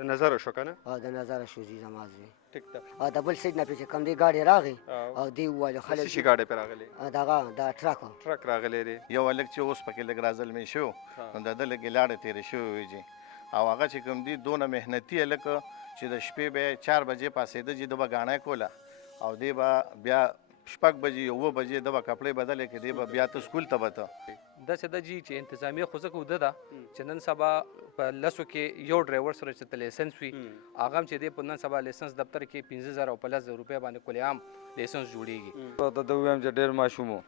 د نظر شو که نه د نظره شو ځي زما زوی ټیک ده د بل سایډ نه پې چې کوم دی ګاډی راغی او دی وویل څه شي ګاډی پې راغلی دغه د ټرک راغلی دی یو هلک چې اوس پکې لږ رازلمی شو نو د ده لږې لاړې تېرې شوې وې جي او هغه چې کوم دي دونه محنتي هلک چې د شپې به یې 4 بجې پاسېده چې ده به ګاڼی کوله او دی به بیا 6 بجې 9 بجې ده به کپړې بدلې کړې دی به بیا ته سکول ته به ته داسې ده جي چې انتظامیه خو ځکه وده ده چې نن سبا په لسو کې یو ډرایور سره چې ته لایسنس وي هغه هم چې دی په نن سبا لایسنس دفتر کې 15,000 او 50,000 روپۍ باندې کل عام لایسنس جوړېږي ته ده ووایم چې ډېر ماشوم و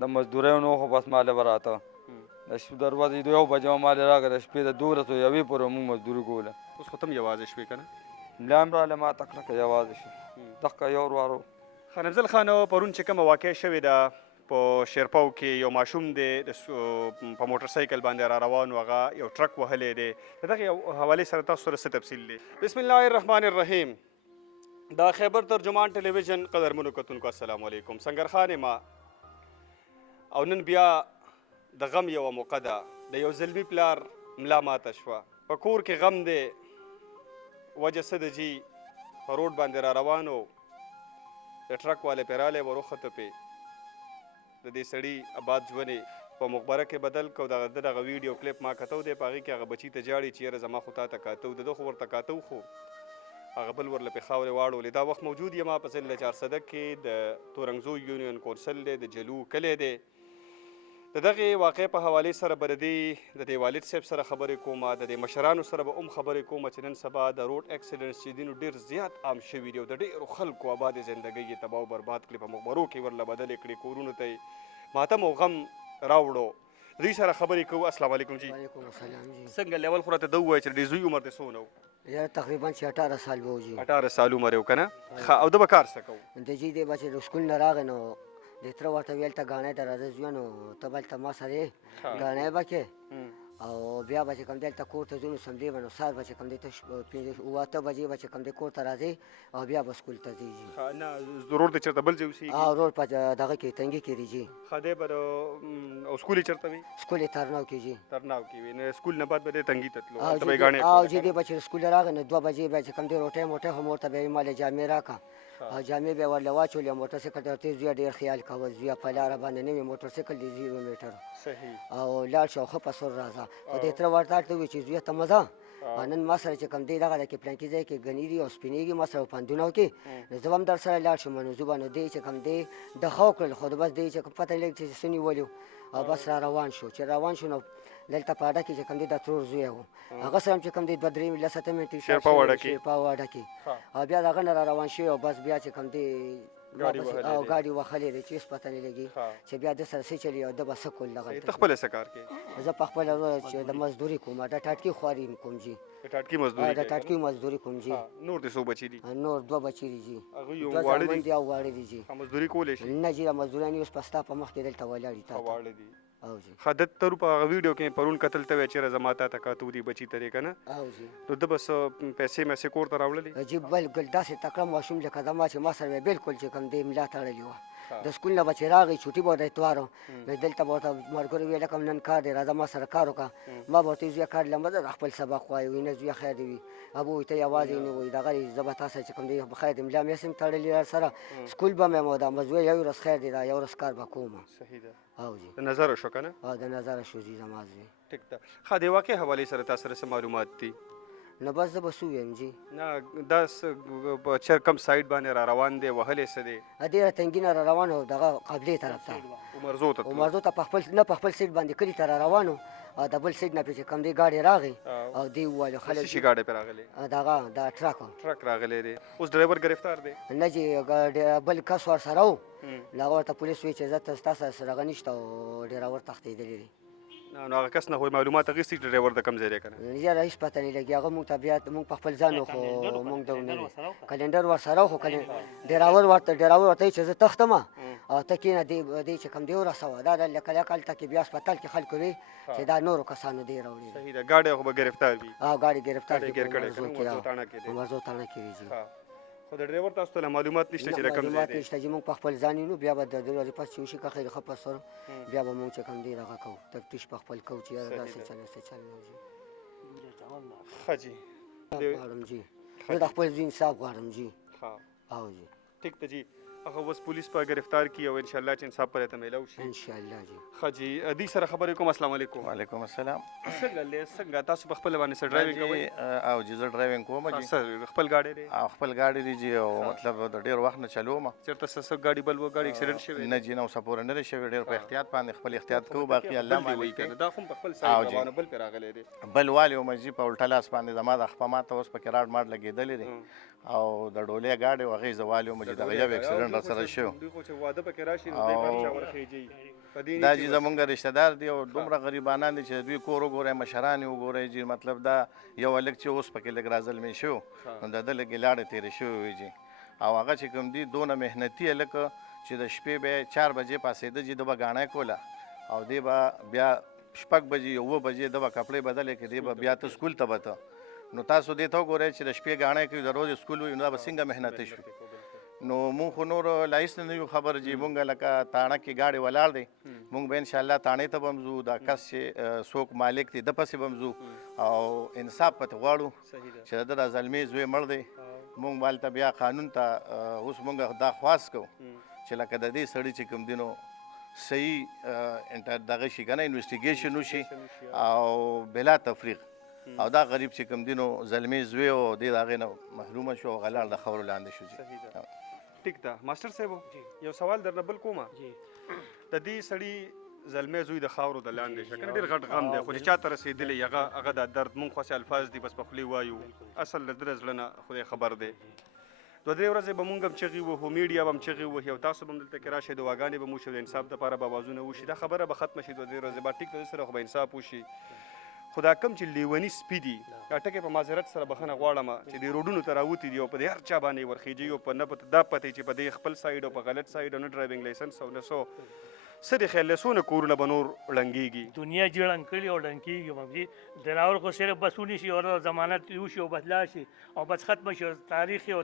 د مزدورۍ نه خو بس مالې به راته د شپې دروازې د 1 بجې مالې راکړه د شپې د 12 1 پورې موږ مزدوري کوله اوس خو ته هم یوازې شوې که نه ملا هم راغله ما ته کلکه یوازې شو دغه یو وروارو خان افضل خان پرون چې کومه واقع شوې ده په شیرپاو کې یو ماشوم دی په موټر سایکل باندې را روان و هغه یو ټرک وهلی دی د دغې حوالې سره تاسو سره څه تفصیل دی بسم الله الرحمن الرحیم دا خیبر ترجمان ټلویزیون قدرمنو کتونکو السلام علیکم سنګرخان ما او نن بیا د غم یوه موقع ده د یو زلمي پلار ملا ماته شوه په کور کې غم دی وجه څه ده جي په روډ باندې را روان و د ټرک والا پې رالی وروخته پې د دې سړي آباد ژوند په مخبره کې بدل کو دغه ویډیو کلیپ ما کتو دی په هغې کې هغه بچي ته جاړي چې یاره زما خو تا ته کاته و د ده خو ورته کاته و خو هغه بل ورله پې خاورې واړولې دا وخت موجود یم په ضلع چارسده کې د تورنګزو یونین کونسل دی د جلو کلی دی د دغې واقع په حوالې سره به د دې والد صاحب سره خبرې کوم د دې مشرانو سره به هم خبرې کوم چې نن سبا د روډ اکسیډنټس چې دي نو ډېر زیات عام شوي دي او د ډېرو خلکو آبادې زندګۍ یې تباه و برباد کړې په مخبرو کې ورله بدلې کړې کورونو ته یې ماتم او غم راوړو دوی سره خبرې کوو السلام علیکم جی وعلیکم السلام جی څنګه لیول خو راته ده ووایه چې د زوی عمر دې څونه و یاره تقریبا چې 18 سال به و جي 18 سال عمر یې و که نه او ده به کار څه کوو د جي دی به چې د سکول نه راغی نو د تره ورته ویل ته ګاڼی ته راځه زویه نو ته به هلته ما سره یې ګاڼی به کې او بیا به چې کوم دی هلته کور ته ځو نو سمدې به نو سهار به چې کوم دی ته 8 بجې به چې کوم دی کور ته راځې او بیا به سکول ته ځې جي نه روډ ته چېرته بل ځای اوسېږي روډ په دغه کې تنګي کې دی جي ښه دی به او سکول یې چېرته وي سکول یې ترناو کې جي ترناو کې وي نو سکول نه بعد به دی تنګي ته تلو هلته به یې او ګاڼې جي دی به چې سکول راغی نو 2 بجې به چې کوم دی روټۍ موټۍ هم ورته به یې مالې جامې راکړه او جامې به یې ورله واچولې موټر سایکل ته ورته زویه ډېر خیال کوه زویه په لاره باندې نوی موټر سایکل دی 0 میټر او لاړ شو ښه په سور راځه خو دې تره ورته هلته ووایي چې زویه ته مه ځه نن ما سره چې کوم دی دغه د کې پلانکي ځای کې ګني دي او سپینېږي ما سره پندونه وکړي نو زه به هم در سره لاړ شم نو زه به نو دی چې کوم دی د ښه وکړل خو بس دی چې پته یې لږ چې څه نیولي او بس را روان شو چې روان شو نو دلته په اډه کې چې کوم دی د ترور زوی و هغه سره هم چې کوم دی 2-3 لسته منټې شیرپاو اډه کې او بیا دغه نه را روان شوی او بس بیا چې کوم دی او ګاډي وهلې دی چې هېڅ پته نه لګي چې بیا د سره څه چلي او ده به څه کول دغلته ته خپله څه کار کوې زه په خپله چې د مزدوري کوم د ټاټکي خواري کوم جي د ټاټکي مزدوري کوم جي نور دې څو بچي دي نور 2 بچي دي جي هغوی واړه دي او واړه دي جي مزدوري کولی شي نه جي مزدوران اوس په ستا په مخ کې دلته ولاړ دي واړه دي او جي ښه ده ته په هغه ویډیو کې پرون کتل ته وایي چېرې زما تا ته کاته ودي بچي ترې که نه او جي نو ده به څه پیسې میسې کور ته راوړلې جي بلکل داسې تکړه ماشوم لکه زما چې ما سره بلکل چې کوم دی ملا تړلې وه د سکول نه به چې راغی چوټي به د اتوارو نو دلته به ورته ملګرو ویل کوم نن کار دی راځه ما سره کار وکړه ما به ورته زویه کار لمه ده خپل سبق وایي وایي نه زویه خیر دې وي ابو وایي ته یوازې نه وایي دغه زه به تا سره چې کوم دی بخیر دی ملا مې هسې هم تړلې سره سکول به مې دا مزویه یو ورځ خیر دی دا یو ورځ کار به کوم صحیح ده او جي د نظر شو که نه د نظره شو جي زما زوی ټیک ده ښه د واقع حوالې سره تا سره څه معلومات دي نو بس زه به څه ووایم جي نه دا چېر کم سایډ باندې را روان دی وهلی څه دی ډېره تنګي نه را روان و دغه قبلې طرف ته عمرزو ته عمرزو ته په خپل سیټ باندې کلي ته را روان و او د بل سیټ نه پې چې کوم دی ګاډی راغی او دی وویل څه شي ګاډی پې راغلی دغه د ټرک راغلی دی اوس ډرایور ګرفتار دی نه جي بل کس ورسره و نو هغه ورته پولیس وایي چې زه ستا سره هغه نشته او ډرایور تښتېدلی دی نو هغه کس نه خو معلومات اخیستي چې ډرایور د کوم ځای دی که نه یاره هېڅ پته نه لګي هغه مونږ ته بیا مونږ په خپل ځان خو مونږ د کلنډر ورسره و خو ډرایور ورته وایي چې زه تښتم او ته کښېنه دی چې کوم دی ورسوه دا لکه هلته کې بیا هسپتال کې خلکو وي چې دا نورو کسانو دی راوړي صحیح ده ګاډی خو به ګرفتار وي ګاډي ګرفتار ګیر کړی که نه عمرزو تاڼه کې دی جي خو د ډرایور تاسو ته معلومات نشته چې د کوم ځای معلومات نشته چې مونږ په خپل ځان یو بیا به د دې ورځې پس چې وشي که خیر ښه په سر بیا به مونږ چې کوم دی دغه کوو تفتیش په خپل کوو چې یاره داسې چل نه جي ښه جي غواړم جی زه د خپل زوی انصاف غواړم جی ها او جی ټیک ته جی هغه اوس پولیس په گرفتار کی او ان شاء الله چې انصاف پر ته میلاو شي ان شاء الله جی ښه جی دی سره خبرې کوم السلام علیکم وعلیکم السلام څنګه تاسو په خپل باندې سره ډرایوینګ کوئ او چې زه ډرایوینګ کوم جی سر خپل ګاډی دی او خپل ګاډی دی جی او مطلب د ډېر وخت نه چلوم چېرته څه ګاډي بل و ګاډي اکسیډنټ شوی نه جی نو سپور نه شوی ډېر په احتیاط باندې خپل احتیاط کوو باقي الله مالک دی. دا خو په خپل او سایډ جی. باندې بل پر راغلی دی بل والی مجي په الټا لاس باندې زما د خپه ماته اوس پکې راډ ماډ لګېدلې دی او د ډولۍ ګاډي و هغې زه والی مجي دغه یو اکسیډنټ راسره شو دوی خو چې واده پکې راشي نو دوی پر چا ورخیږي په دې دا جی زمونږ رشتہ دار دی او دومره غریبانان دي چې دوی کور وګورئ مشران یې وګورئ جی مطلب دا یو هلک چې اوس پکې لږ راظلمي شو نو د ده لږې لاړې تېرې شوې وي جی او هغه چې کوم دي دونه محنتي هلک چې د شپې به 4 بجې پاسېده جی ده به ګاڼی کوله او دی به بیا 6 بجې 9 بجې ده به کپړې بدلې کړي دی به بیا ته سکول ته به ته نو تاسو دې ته وګورئ چې د شپې ګاڼی کوي د روز سکول وي نو دا به څنګه محنتي شوي نو مونږ خو نور لایست نه یو خبر جی مونږ لکه تاڼه کې ګاډي ولاړ دی مونږ به انشاءالله تاڼې ته به هم ځو دا کس چې څوک مالک دی ده پسې به هم ځو او انصاف پته غواړو چې د ده دا زلمې زوی مړ دی مونږ به هلته بیا قانون ته اوس مونږ دا خواست کوو چې لکه د دې سړي چې کوم دی نو صحیح دغه شي که نه انویسټیګیشن وشي او بلا تفریق او دا غریب چې کوم دی نو زلمې زوی او دی د هغې نه محرومه شو او غلاړ د خاورو لاندې شو جی ټیک ده ماسټر صاحب یو سوال درنه بل کومه د دې سړي زلمې زوی د خاورو د لاندې شه کنه ډېر غټ غم دی خو چې چاته رسېدلی هغه د درد مونږ خو الفاظ دي بس په خولې وایو اصل د ده د زړه نه خدای خبر دی 2-3 ورځې به مونږ هم چغې وهو میډیا به هم چغې وهي او تاسو به هم دلته کې راشئ دعاګانې به مو وشي د انصاف دپاره به اوازونه وشي دا خبره به ختمه شي 2-3 ورځې بعد ټیک ده سره خو به انصاف وشي خو دا کم چې لیوني سپي دي دا ټکې په معذرت سره بخښنه غواړم چې د روډونو ته راوتي دي او په دې هر چا باندې ورخیږي او په نه دا پته چې په دې خپل سایډ او په غلط سایډ او نه ډرایوینګ لایسنس او نه څه څه د خیال څونه کورونه به نور ړنګېږي دنیا جړن کړي او ړنګېږي مبجي دراور خو صرف بس ونیسي او ضمانت وشي او بدلا شي او بس ختمه شي تاریخي او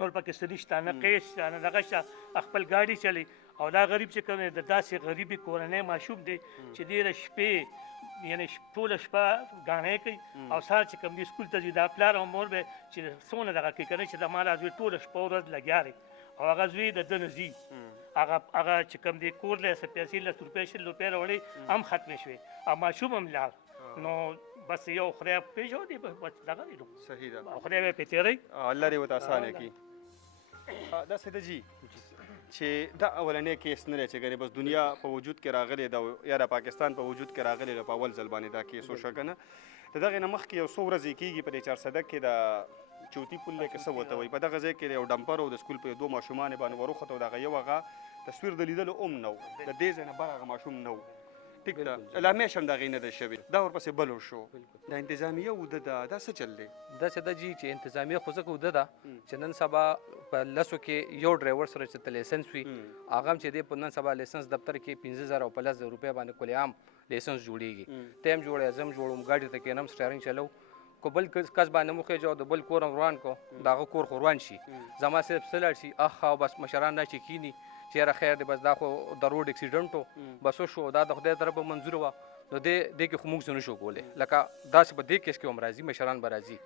نور پکې څه نشته نه قیس شته نه دغه شته خپل ګاډي چلی او دا غریب چې کوم د داسې غریبي کورنۍ ماشوم دی چې ډېره شپې یعنی ټوله شپه ګاڼې کوي او سهار چې کوم دی سکول ته ځي دا پلار او مور به چې څونه دغه کوي که نه چې د ما زوی ټوله شپه ورځ لګیا دی او هغه زوی د ده نه ځي هغه چې کوم دی کور له څه پیسې 10 روپۍ 100 روپۍ راوړي هم ختمې شوې او ماشوم هم لاړ نو بس یو خدای پېژو دی بس دغه دی نو صحیح ده خدای به پې تېروي الله دې ورته اسانه کړي دا څه ده جی چې دا اولنی کیس نه دی چې ګنې بس دنیا په وجود کې راغلی ده یا د پاکستان په وجود کې راغلی ده په اول ځل باندې دا کیس وشو که نه د دغې نه مخکې یو څو ورځې کېږي په دې 4 صدک کې د چوتي پل دی که څه ورته وایي په دغه ځای کې یو ډمپر او د سکول په 2 ماشومانې باندې وروخته او د هغه یو هغه تصویر د لیدلو هم نه و د دې ځای نه بر هغه ماشوم نه و ټیک ده لامې هم د هغې نه ده شوې دا ورپسې بل شو د انتظامیه وده ده دا څه چل دی داسې ده جي چې انتظامیه خو ځکه وده ده چې نن سبا په لسو کې یو ډرایور سره چې ته لایسنس وي هغه هم چې دی په نن سبا لایسنس دفتر کې 15,000 او 50,000 روپۍ باندې کل عام لایسنس جوړېږي ته هم جوړې زه هم جوړوم ګاډي ته کېنم سټیرنګ چلو کو بل کس باندې مخې جو د بل کور روان کو دغه کور خو روان شي زما صرف څه لاړ شي اخ بس مشران نه چې کینی چېرې خیر دی بس دا خو د روډ اکسیډنټ و بس وشو دا د خدای طرفه منظور وه نو دې کې خو موږ څه نشو کولی لکه داسې په دې کیس کې هم راځي مشران به راځي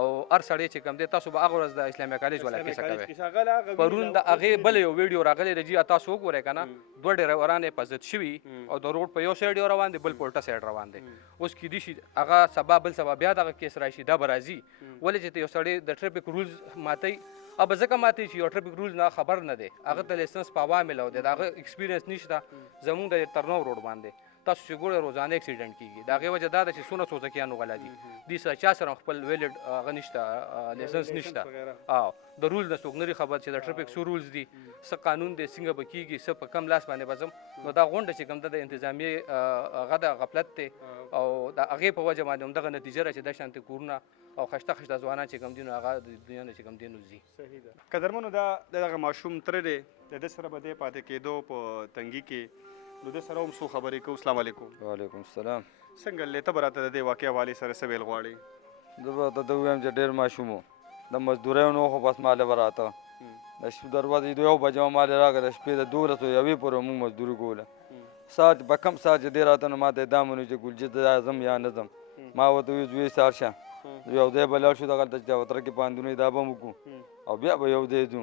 او هر سړی چې کوم دی تاسو به هغه ورځ د اسلامي کالج والا کیسه کوئ پرون د هغې بل یو ویډیو راغلی دی جي تاسو وګورئ که نه 2 ډرایوران یې په ضد شوي او د روډ په یو سایډ یو روان دی بل په الټه سایډ روان دی اوس کیدای شي هغه سبا بل سبا بیا دغه کیس راشي دا به راځي ولې چې یو سړی د ټریفک رولز ماتوي अब ځکه ماتې چې یو ټریفک رولز نه خبر نه دی هغه ته لایسنس په عوامل او دی د هغه ایکسپیرینس نشته زموږ د ترنو روډ باندې تاسو چې ګورئ روزانه اکسیډنټ کېږي د هغې وجه دا ده چې څونه څوڅکیانو غلا دي دوی سره چا سره خپل ویلډ هغه نشته لایسنس نشته او د رول نه څوک نه خبر چې د ټریفک څو رولز دي څه قانون دی څنګه به کېږي څه په کم لاس باندې بځم نو دا غونډه چې کوم ده د انتظامیې هغه د غفلت دی او د هغې په وجه باندې همدغه نتیجه را چې دا شانتې کورونه او خشته ځوانان چې کوم دي نو هغه د دنیا نه چې کوم دي نو ځي صحیح ده قدرمنو دا دغه ماشوم تره دی د ده سره به دی پاتې کېدو په تنګي کې نو ده سره هم څو خبرې کوو السلام علیکم وعلیکم السلام څنګه لیته به راته د دې واقع حوالې سره څه ویل غواړې زه به ورته ووایم چې ډېر ماشوم و د مزدورۍ نه خو بس مالې به راته د شپې دروازې 2 بجې به مالې راغی د شپې د 12 او 1 پورې موږ مزدوري کوله ساعت به کم ساعت چې دی راته نو ما ته یې دا منو چې ګلجي ته ځم یا نه ځم ما ورته وویل زوی سهار شه یو ځای به لاړ شو دغلته چې وتره کې پوهنتون دا به م وکړو او بیا به یو ځای ځو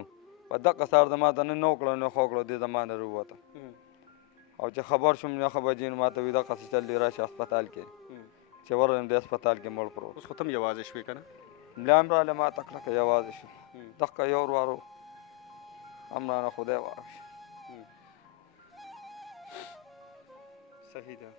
په دغه سهار د ما ته نه وکړه نه ښه کړه دې زما نه راووته او چې خبر شوم 9 بجې نو ما ته وایي دغسې چل دی راشه هسپتال کې چې ورغلم د هسپتال کې مړ پروت اوس خو ته هم یوازې شوې که نه ملا هم راغله ما ته کلکه یوازې شو دغه یو وروارو هم رانه خدای واخلي صحیح ده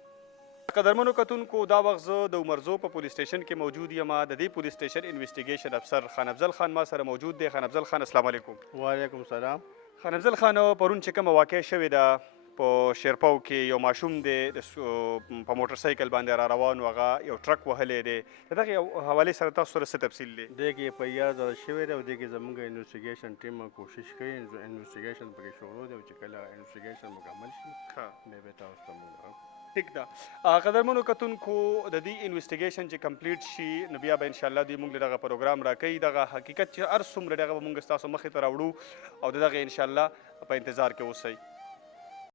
قدرمنو کتونکو دا وخت زه د عمرزو په پولیس سټیشن کې موجود یم د دې پولیس سټیشن انویسټیګیشن افسر خان افضل خان ما سره موجود دی خان افضل خان السلام علیکم وعلیکم السلام خان افضل خان پرون چې کومه واقع شوې ده په شیرپاو کې یو ماشوم دی په موټر سایکل باندې را روان و هغه یو ټرک وهلی دی د دغې حوالې سره تاسو سره څه تفصیل دی دې کې په یاد ځای شوی دی او دې کې زموږ انویسټیګیشن ټیم کوشش کوي انویسټیګیشن پکې شروع دی او چې کله انویسټیګیشن مکمل شي بیا به تاسو ته موږ ټیک ده قدرمنو کتونکو د دې انویسټیګیشن چې کمپلیټ شي نو بیا به انشاءالله دوی موږ له دغه پروګرام راکوي دغه حقیقت چې هر څومره دغه به موږ ستاسو مخې ته راوړو او د دغه انشاءالله په انتظار کې اوسئ